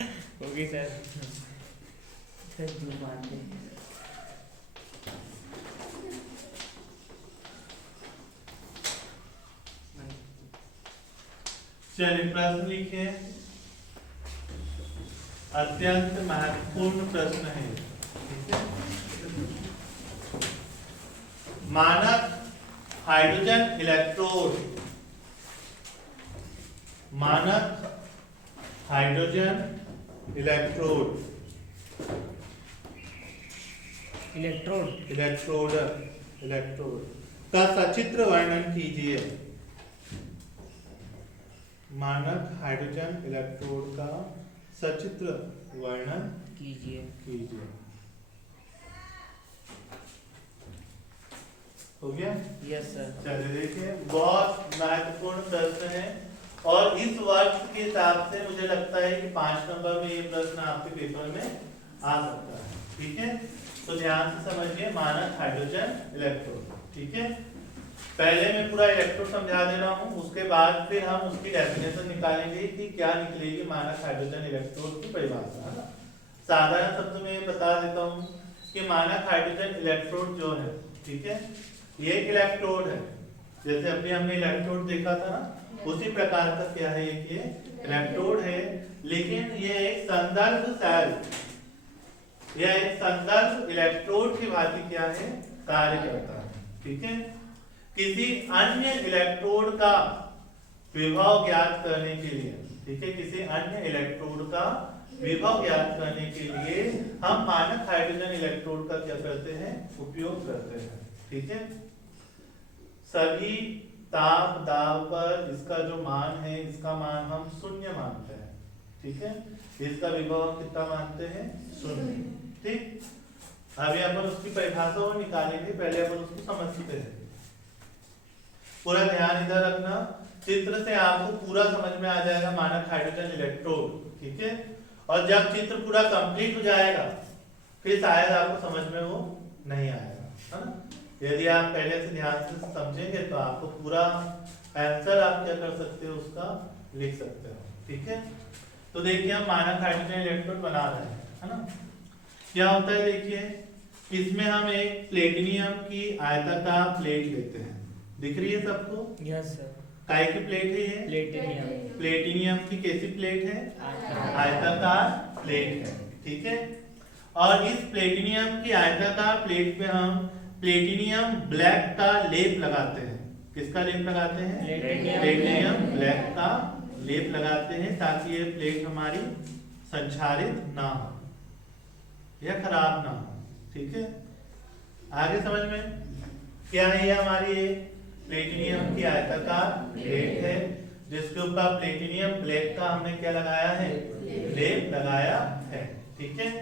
होगी sir. Sir जो बात है चलिए प्रश्न लिखिए। अत्यंत महत्वपूर्ण प्रश्न है, ठीक है। मानक हाइड्रोजन इलेक्ट्रोड, मानक hydrogen electrode electrode electrode electrode का सचित्र वर्णन कीजिए। मानक हाइड्रोजन इलेक्ट्रोड का सचित्र वर्णन कीजिए। कीजिए। हो गया? Yes sir. चलिए देखिए, बहुत महत्वपूर्ण प्रश्न है और इस वर्ष के हिसाब से मुझे लगता है कि 5 नंबर में ये प्रश्न आपके पेपर में आ सकता है, ठीक है। तो ध्यान से समझिए, मानक हाइड्रोजन इलेक्ट्रोड, ठीक है। पहले मैं पूरा इलेक्ट्रोड समझा दे रहा हूँ, उसके बाद फिर हम उसकी डेफिनेशन निकालेंगे कि क्या निकलेगी मानक हाइड्रोजन इलेक्ट्रोड की परिभाषा, है ना। साधारण शब्द में बता देता हूँ कि मानक हाइड्रोजन इलेक्ट्रोड जो है, ठीक है, ये एक इलेक्ट्रोड है। जैसे अभी हमने इलेक्ट्रोड देखा था ना, उसी प्रकार का क्या है, ये इलेक्ट्रोड है, लेकिन ये एक संदर्भ सेल, यह एक संदर्भ इलेक्ट्रोड की भांति क्या है, कार्य करता है, ठीक है। किसी अन्य इलेक्ट्रोड का विभव ज्ञात करने के लिए, ठीक है, किसी अन्य इलेक्ट्रोड का विभव ज्ञात करने के लिए हम मानक हाइड्रोजन इलेक्ट्रोड का क्या करते हैं, उपयोग करते हैं, ठीक है। सभी ताप दाब पर इसका जो मान है, इसका मान हम शून्य मानते हैं, ठीक है। इसका विभव हम कितना मानते हैं, शून्य, ठीक। अभी अपन उसकी परिभाषा और निकालेंगे, पहले अपन उसको समझते हैं। पूरा ध्यान इधर रखना, चित्र से आपको पूरा समझ में आ जाएगा मानक हाइड्रोजन इलेक्ट्रोड, ठीक है। और जब चित्र पूरा कंप्लीट हो जाएगा फिर शायद आपको समझ में वो नहीं आएगा, है ना। यदि आप पहले से ध्यान से समझेंगे तो आपको पूरा आंसर आप क्या कर सकते हो, उसका लिख सकते हो, ठीक है। तो देखिए, हम मानक हाइड्रोजन इलेक्ट्रोड बना रहे हैं, है ना। क्या होता है, देखिए, इसमें हम एक प्लेटिनियम की आयताकार प्लेट लेते हैं, दिख रही है सबको? Yes sir. काय की प्लेट है ये? प्लेटिनियम। प्लेटिनियम की कैसी प्लेट है? आयताकार प्लेट है, ठीक है। और इस प्लेटिनियम की आयताकार प्लेट पे हम प्लेटिनियम ब्लैक का लेप लगाते हैं। किसका लेप लगाते हैं? प्लेटिनियम ब्लैक का लेप लगाते हैं, ताकि ये प्लेट हमारी संक्षारित ना हो या खराब ना हो, ठीक है। आगे समझ में क्या है, ये हमारी प्लेटिनियम की आयताकार प्लेट है, जिसके ऊपर प्लेटिनियम ब्लैक का हमने क्या लगाया है, लेप लगाया है, ठीक है।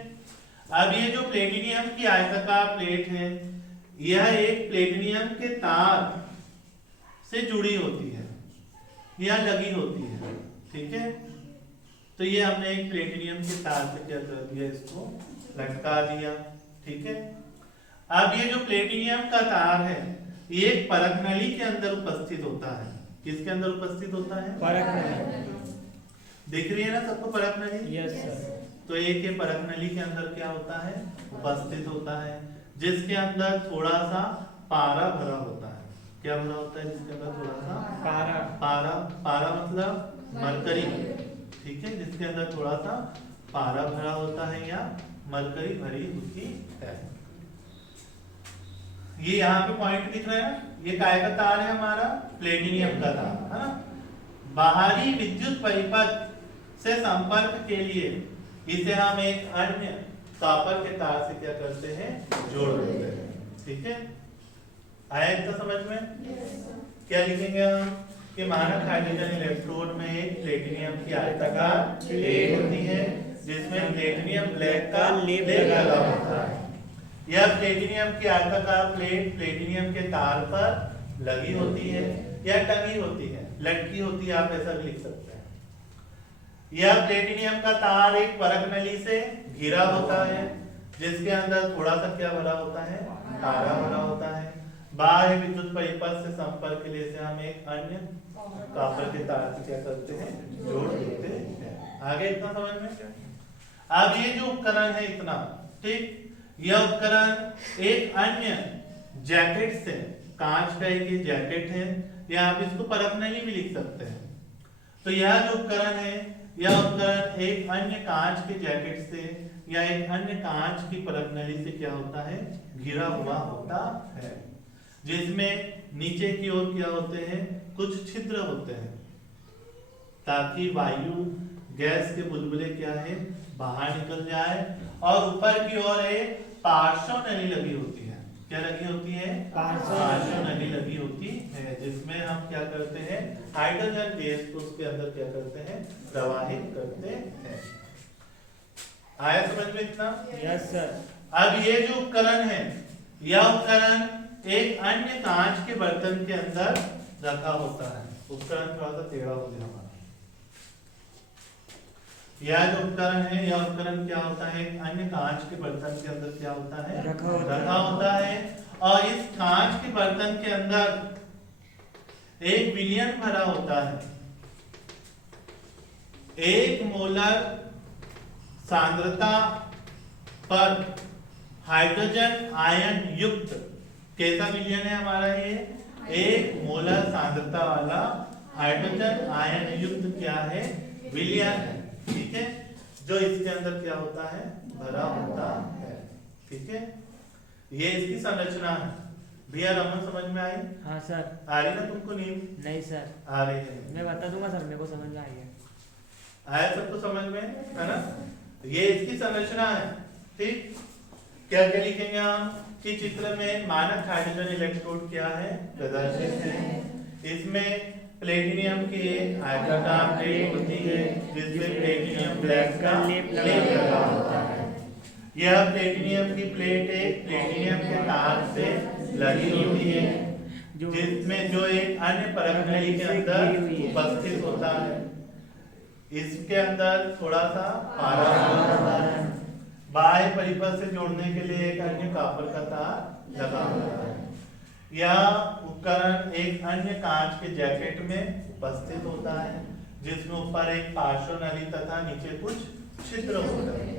अब ये जो प्लेटिनियम की आयताकार प्लेट है, यह एक प्लेटिनियम के तार से जुड़ी होती है या लगी होती है, ठीक है। तो ये हमने एक प्लेटिनियम के तार से क्या कर दिया, इसको लटका दिया, ठीक है। अब ये जो प्लेटिनियम का तार है, ये एक परत नली के अंदर उपस्थित होता है। किसके अंदर उपस्थित होता है? परत नली। दिख रही है ना सबको परत नली? Yes sir. तो एक ये परत नली के अंदर क्या होता है, उपस्थित होता है, जिसके अंदर थोड़ा सा पारा भरा होता है। क्या भरा होता है जिसके अंदर थोड़ा सा पारा? पारा, पारा मतलब मरकरी, ठीक है, जिसके अंदर थोड़ा सा पारा भरा होता है या मरकरी भरी होती है। ये यहाँ पे पॉइंट दिख रहा है, ये काय का तार है, हमारा प्लेटिनियम का तार, है ना। बाहरी विद्युत परिपथ से संपर्क के लिए इसे हम एक अन्य कॉपर के तार से क्या करते हैं, जोड़ देते हैं, ठीक है। आया इतना समझ में? क्या लिखेंगे हम कि मानक हाइड्रोजन इलेक्ट्रोड में एक प्लेटिनियम की आयताकार प्लेट होती है, जिसमें प्लेटिनियम ब्लैक का लेप लगा होता है। यह प्लेटिनियम की आयताकार प्लेट प्लेटिनियम के तार पर लगी होती है या टंगी होती है, लटकी होती है, आप ऐसा भी लिख सकते हैं। यह प्लेटिनियम का तार एक परत नली से घिरा होता है, जिसके अंदर थोड़ा सा क्या भरा होता है, पारा भरा होता है। बाह्य विद्युत परिपथ से संपर्क के लिए से हम एक अन्य कॉपर के तार से क्या करते हैं, जोड़ देते हैं। आगे इतना समझ में। अब ये जो उपकरण है इतना, ठीक, यह उपकरण एक अन्य जैकेट से, कांच का एक ये जैकेट है, या आप इसको परखनली भी लिख सकते हैं। तो यह जो उपकरण है, यह उपकरण एक अन्य कांच के जैकेट से या एक अन्य कांच की परखनली से क्या होता है, घिरा हुआ होता है, जिसमें नीचे की ओर क्या होते हैं, कुछ छिद्र होते हैं, ताकि वायु गैस के बुलबुले क्या है, बाहर निकल जाए। और ऊपर की ओर एक पार्श्व नली लगी होती है। क्या लगी होती है? पार्श्व नली लगी होती है, जिसमें हम क्या करते हैं, हाइड्रोजन गैस को उसके अंदर क्या करते हैं, प्रवाहित करते हैं। आया समझ में इतना? Yes sir. अब ये जो उपकरण है, यह उपकरण एक अन्य कांच के बर्तन के अंदर रखा होता है। उपकरण थोड़ा सा टेढ़ा हो गया हमारा। यह जो उपकरण है, यह उपकरण क्या होता है, एक अन्य कांच के बर्तन के अंदर क्या होता है, रखा होता है। और इस कांच के बर्तन के अंदर एक विलयन भरा होता है। 1 मोलर सांद्रता पर हाइड्रोजन आयन युक्त, कैसा विलयन है हमारा ये, 1 मोलर सांद्रता वाला हाइड्रोजन आयन युक्त क्या है, विलयन है, ठीक है, जो इसके अंदर क्या होता है, भरा होता है, ठीक है। ये इसकी संरचना है। भैया रमन समझ में आई? हाँ सर। आ रही ना तुमको नींद? नहीं सर, आ रही है। मैं बता दूंगा सर, मेरे को समझ में आई है। आया सबको समझ में, है ना? ये इसकी संरचना है, ठीक। क्या क्या लिखेंगे हम कि चित्र में मानक हाइड्रोजन इलेक्ट्रोड क्या है, प्रदर्शित है। इसमें प्लेटिनियम की एक आयताकार प्लेट होती है, जिसमें प्लेटिनियम ब्लैक का लेप लगा होता है। यह प्लेटिनियम की प्लेट एक प्लेटिनियम के तार से लगी होती है, जिसमें जो एक अन्य परमाणु के अंदर उपस्थित होता है। इसके अंदर थोड़ा सा पारा होता है। बाह्य परिपथ से जोड़ने के लिए एक अन्य कॉपर का तार लगा होता है। यह उपकरण एक अन्य कांच के जैकेट में उपस्थित होता है, जिसमें ऊपर एक पार्श्व नली तथा नीचे कुछ छिद्र होते हैं।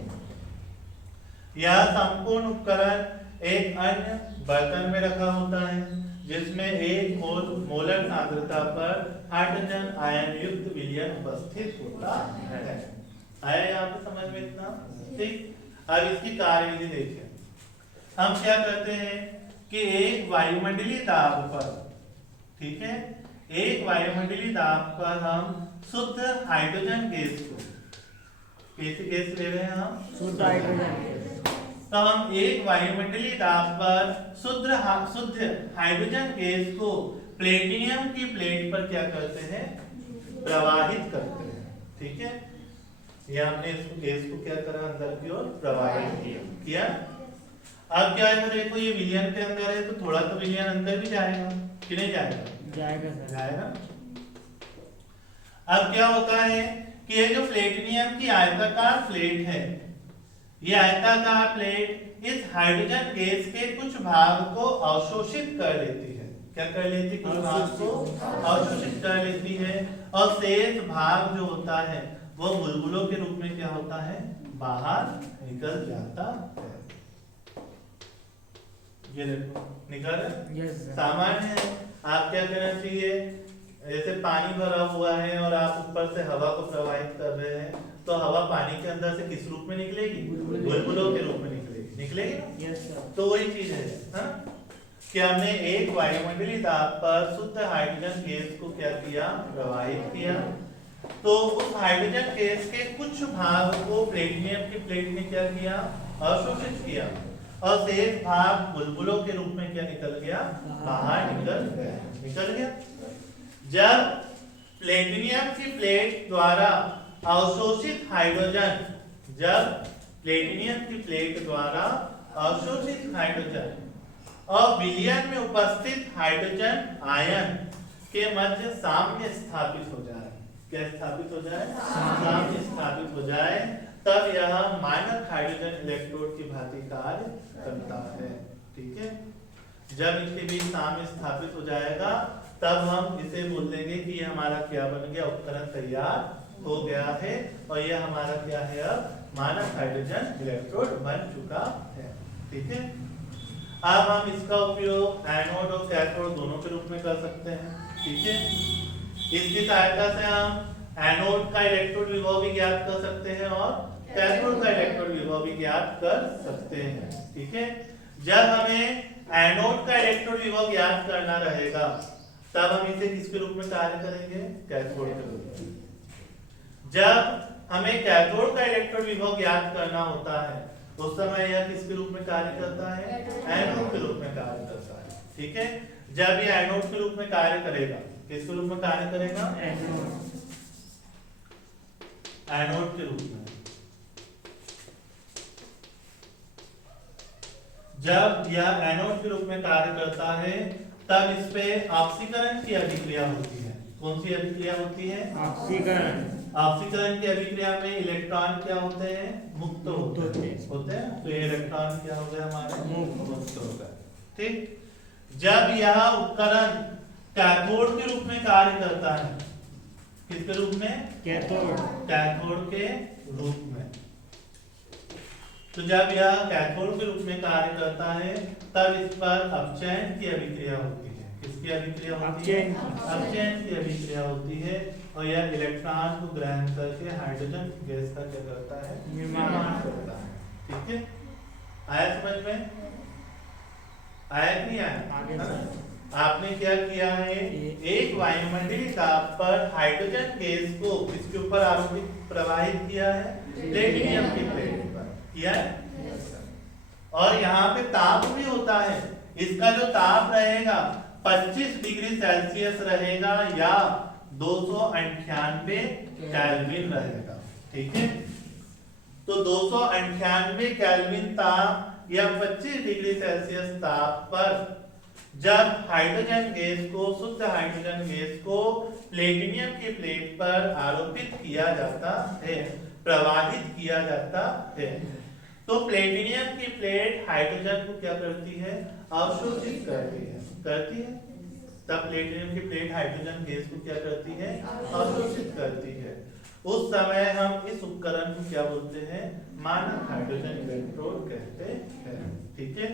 यह संपूर्ण उपकरण एक अन्य बर्तन में रखा होता है, जिसमें 1 मोलर सांद्रता पर हाइड्रोजन आयन युक्त विलयन उपस्थित होता है। आया यहाँ पे समझ में इतना, ठीक। अब इसकी कार्यविधि देखिए। हम क्या करते हैं कि एक वायुमंडलीय दाब पर, ठीक है, एक वायुमंडलीय दाब पर हम शुद्ध हाइड्रोजन गैस को, कैसी गैस ले रहे हैं हम, शुद्ध हाइड्रोजन गैस। तो हम एक वायुमंडलीय दाब पर शुद्ध हाइड्रोजन गैस को प्लेटिनियम की प्लेट पर क्या करते हैं, प्रवाहित करते हैं, ठीक है। ये हमने इस गैस को क्या करा, अंदर की ओर प्रवाहित किया। अब क्या है, देखो ये विलयन के अंदर है, तो थोड़ा तो विलयन अंदर भी जाएगा कि नहीं जाएगा, जाएगा सर, जाएगा। अब क्या होता है कि ये जो प्लेटिनियम की आयताकार प्लेट है, ये आयताकार प्लेट इस हाइड्रोजन गैस के कुछ भाग को अवशोषित कर लेती है। क्या कर लेती है, कुछ भाग को अवशोषित कर लेती है, और शेष भाग जो होता है वो बुलबुलों के रूप में क्या होता है, बाहर निकल जाता है। ये देखो निकल रहा है, सामान्य है। आप क्या करना चाहिए, जैसे पानी भरा हुआ है और आप ऊपर से हवा को प्रवाहित कर रहे हैं, तो हवा पानी के अंदर से किस रूप में निकलेगी, बुलबुलों के रूप में निकलेगी ना? Yes sir. तो वही चीज है कि हमने एक वायुमंडलीय दाब पर शुद्ध हाइड्रोजन गैस को क्या किया, प्रवाहित किया। तो उस हाइड्रोजन गैस के कुछ भाग को प्लेटिनियम की प्लेट ने क्या किया, अवशोषित किया, और शेष भाग बुलबुलों के रूप में क्या निकल गया, बाहर निकल गया। जब प्लेटिनियम की प्लेट द्वारा अवशोषित हाइड्रोजन, जब प्लेटिनियम की प्लेट द्वारा अवशोषित हाइड्रोजन और विलयन में उपस्थित हाइड्रोजन आयन के मध्य साम्य स्थापित हो जाए, क्या स्थापित हो जाए, साम्य स्थापित हो जाए, तब यह मानक हाइड्रोजन इलेक्ट्रोड की भांति कार्य करता है, ठीक है। जब इनके बीच साम्य स्थापित हो जाएगा, तब हम इसे बोल देंगे कि ये हमारा क्या बन गया, उपकरण तैयार हो गया है और यह हमारा क्या है, अब मानक हाइड्रोजन इलेक्ट्रोड बन चुका है। ठीक है, अब हम इसका उपयोग एनोड और कैथोड दोनों के रूप में कर सकते हैं। ठीक है, इसकी सहायता से हम एनोड का इलेक्ट्रोड विभव भी ज्ञात कर सकते हैं और कैथोड का इलेक्ट्रोड विभव भी ज्ञात कर सकते हैं। ठीक है, जब हमें एनोड का इलेक्ट्रोड विभव ज्ञात करना रहेगा तब हम इसे किसके रूप में कार्य करेंगे, कैथोड के रूप में। जब हमें कैथोड का इलेक्ट्रोड विभव ज्ञात करना होता है उस समय यह किसके रूप में कार्य करता है, एनोड के रूप में कार्य करता है। ठीक है, जब यह एनोड के रूप में कार्य करेगा, किसके रूप में कार्य करेगा, एनोड के रूप में। जब यह एनोड के रूप में कार्य करता है तब इस पे ऑक्सीकरण की अभिक्रिया होती है। कौन सी अभिक्रिया होती है, ऑक्सीकरण। ऑक्सीकरण की अभिक्रिया में इलेक्ट्रॉन क्या होते हैं, मुक्त होते हैं। तो ये इलेक्ट्रॉन क्या हो गया, हमारे मुक्त हो गए। ठीक, जब यह उपकरण कैथोड के रूप में कार्य करता है, किसके रूप में, कैथोड के रूप में। तो जब यह कैथोड के रूप में कार्य करता है तब इस पर अपचयन की अभिक्रिया होती है। किसकी अभिक्रिया होती है, अपचयन की अभिक्रिया होती है और यह इलेक्ट्रॉन को ग्रहण करके हाइड्रोजन गैस का क्या करता है, निर्माण करता है। ठीक है, आया समझ में, आया कि नहीं आया? आपने क्या किया है, एक वायुमंडलीय ताप पर हाइड्रोजन गैस को किसके ऊपर आरोपित प्रवाहित किया है, प्लेटिनियम की प्लेट पर किया है। और यहाँ पे ताप भी होता है, इसका जो ताप रहेगा 25 डिग्री सेल्सियस रहेगा या 298 केल्विन रहेगा। ठीक है, तो 298 केल्विन ताप या 25 डिग्री सेल्सियस ताप पर जब हाइड्रोजन गैस को, शुद्ध हाइड्रोजन गैस को प्लेटिनियम की प्लेट पर आरोपित किया जाता है, प्रवाहित किया जाता है, तो प्लेटिनियम की प्लेट हाइड्रोजन को क्या करती है, अवशोषित करती है। तब प्लेटिनियम की प्लेट हाइड्रोजन गैस को क्या करती है, अवशोषित करती है। उस समय हम इस उपकरण को क्या बोलते हैं, मानक हाइड्रोजन इलेक्ट्रोड कहते हैं। ठीक है,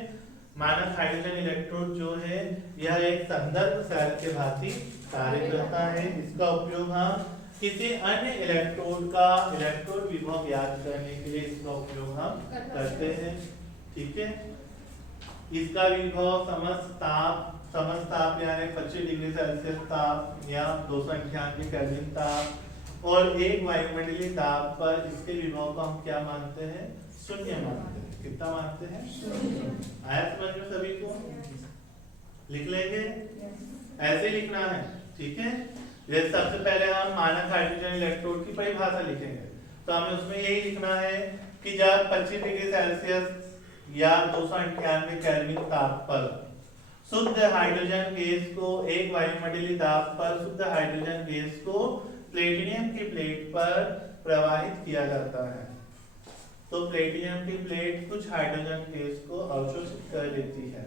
मानक हाइड्रोजन इलेक्ट्रोड जो है यह एक संदर्भ सेल के भांति कार्य करता है। इसका उपयोग हम किसी अन्य इलेक्ट्रोड का इलेक्ट्रोड विभव ज्ञात करने के लिए इसका उपयोग हम करते हैं। ठीक है, इसका विभव समस्त ताप यानी 25 डिग्री सेल्सियस ताप या 298 केल्विन ताप और एक वायुमंडलीय ताप पर इसके विभव को हम क्या मानते हैं, शून्य मानते हैं। कितना मानते हैं, शून्य। आया समझ में सभी को, लिख लेंगे, ऐसे लिखना है। ठीक है, जैसे सबसे पहले हम मानक हाइड्रोजन इलेक्ट्रोड की परिभाषा लिखेंगे तो हमें उसमें यही लिखना है कि जब 25 डिग्री सेल्सियस या 298 केल्विन ताप पर शुद्ध हाइड्रोजन गैस को, एक वायुमंडलीय ताप पर शुद्ध हाइड्रोजन गैस को प्लेटिनियम की प्लेट पर प्रवाहित किया जाता है, तो प्लेटिनियम की प्लेट कुछ हाइड्रोजन गैस को अवशोषित कर देती है।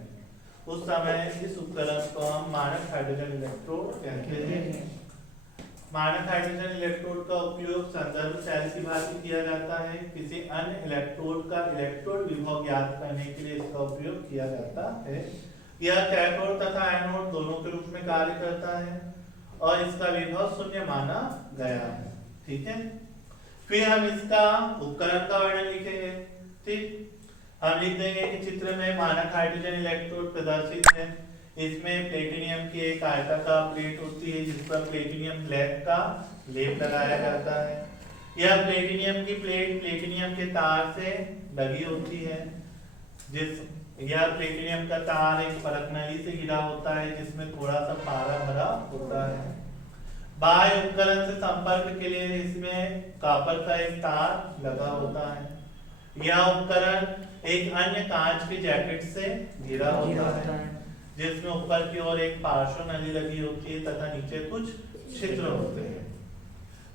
उस समय इस उपकरण को हम मानक हाइड्रोजन इलेक्ट्रोड कहते हैं। मानक हाइड्रोजन इलेक्ट्रोड का उपयोग संदर्भ सेल की भांति किया जाता है। किसी अन्य इलेक्ट्रोड का इलेक्ट्रोड विभव ज्ञात करने के लिए इसका उपयोग किया जाता है। यह कैथोड तथा एनोड दोनों के रूप में कार्य करता है और इसका विभव शून्य माना गया है। ठीक है, फिर हम इसका उपकरण का वर्णन लिखेंगे। ठीक, हम लिख देंगे कि चित्र में मानक हाइड्रोजन इलेक्ट्रोड प्रदर्शित है। इसमें प्लेटिनियम की एक आयताकार प्लेट होती है जिस पर प्लेटिनियम ब्लैक का लेप लगाया जाता है। यह प्लेटिनियम की प्लेट प्लेटिनियम के तार से लगी होती है। यह प्लेटिनियम का तार एक परख नली से घिरा होता है जिसमें थोड़ा सा पारा भरा होता है। बाह्य उपकरण से संपर्क के लिए इसमें कॉपर का एक तार लगा होता है। यह उपकरण एक अन्य कांच के जैकेट से घिरा होता है जिसमें ऊपर की ओर एक पार्श्व नली लगी होती है तथा नीचे कुछ छिद्र होते हैं।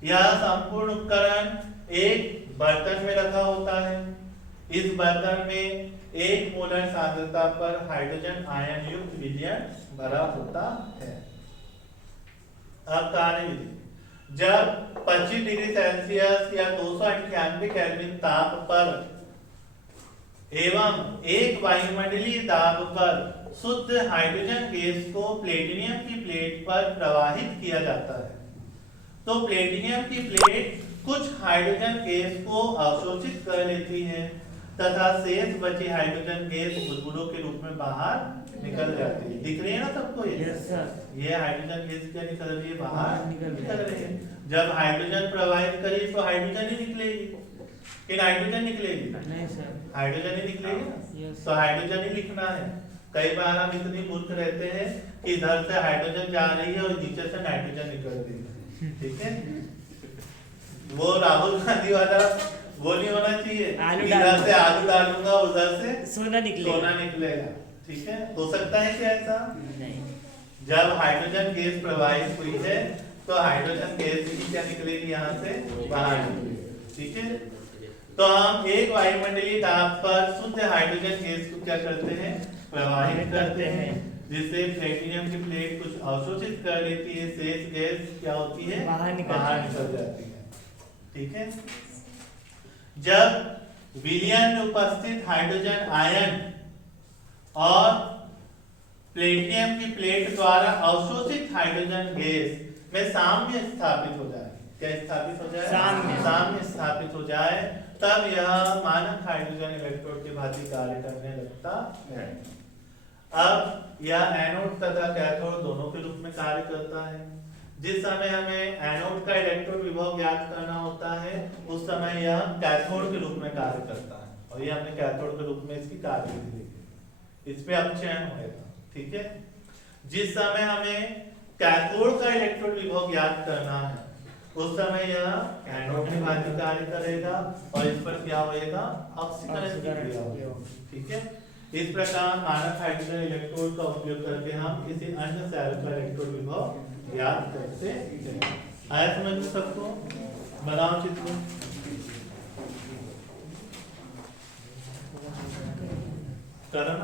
यह संपूर्ण उपकरण एक बर्तन में रखा होता है। इस बर्तन में 1 मोलर सांद्रता पर हाइड्रोजन आयन युक्त विलयन भरा होता है। अब कार्य विधि, जब 25 डिग्री सेल्सियस या 298 केल्विन ताप पर एवं एक वायुमंडलीय दाब पर शुद्ध हाइड्रोजन गैस को प्लेटिनियम की प्लेट पर प्रवाहित किया जाता है, तो प्लेटिनियम की प्लेट कुछ हाइड्रोजन गैस को अवशोषित कर लेती है तथा शेष बची हाइड्रोजन गैस बुलबुलों के रूप में बाहर निकल जाती है। दिख रही है ना सबको ये? Yes sir. ये हाइड्रोजन गैस क्या निकल रही है? बाहर निकल रही है। जब हाइड्रोजन प्रवाहित करिए तो हाइड्रोजन ही निकलेगी कि नाइट्रोजन निकलेगी? नहीं सर, हाइड्रोजन ही निकलेगी ना। यस। तो हाइड्रोजन ही लिखना है। कई बार हम इतनी मूर्ख रहते हैं कि इधर से हाइड्रोजन जा रही है और नीचे से नाइट्रोजन निकल रही है। ठीक है, वो राहुल गांधी वाला वो नहीं होना चाहिए, इधर से आलू डालूंगा उधर से सोना निकलेगा। ठीक है, हो सकता है क्या ऐसा? नहीं। जब हाइड्रोजन गैस प्रवाहित हुई है तो हाइड्रोजन गैस भी क्या निकलेगी? यहाँ से बाहर निकलेगी। ठीक है, तो हम एक वायुमंडलीय दाब पर शुद्ध हाइड्रोजन गैस को क्या करते हैं? प्रवाहित करते हैं, जिससे प्लेटिनियम की प्लेट कुछ अवशोषित कर लेती है, शेष गैस क्या होती है? बाहर निकल जाती है। ठीक है, जब विलयन में उपस्थित हाइड्रोजन आयन और प्लेटिनियम की प्लेट द्वारा अवशोषित हाइड्रोजन गैस में साम्य स्थापित हो जाए, क्या स्थापित हो जाए? साम्य स्थापित हो जाए, तब यह मानक हाइड्रोजन इलेक्ट्रोड के भांति कार्य करने लगता है। अब यह एनोड तथा कैथोड दोनों के रूप में कार्य करता है। जिस समय हमें एनोड का इलेक्ट्रोड विभव ज्ञात करना होता है उस समय यह कैथोड के रूप में कार्य करता है, और ये हमने कैथोड के रूप में इसकी कार्यविधि देखी। इस पे अब चयन होगा। ठीक है, जिस समय हमें कैथोड का इलेक्ट्रोड विभव ज्ञात करना है उस समय यह एनोड के भांति कार्य करेगा और इस पर क्या होएगा? ऑक्सीकरण की क्रिया होगी। ठीक है, इस प्रकार मानक हाइड्रोजन इलेक्ट्रोड का उपयोग करके हम किसी अन्य सेल का इलेक्ट्रोड विभव ज्ञात करते हैं। आया समझ में सबको? बनाओ चित्र। करना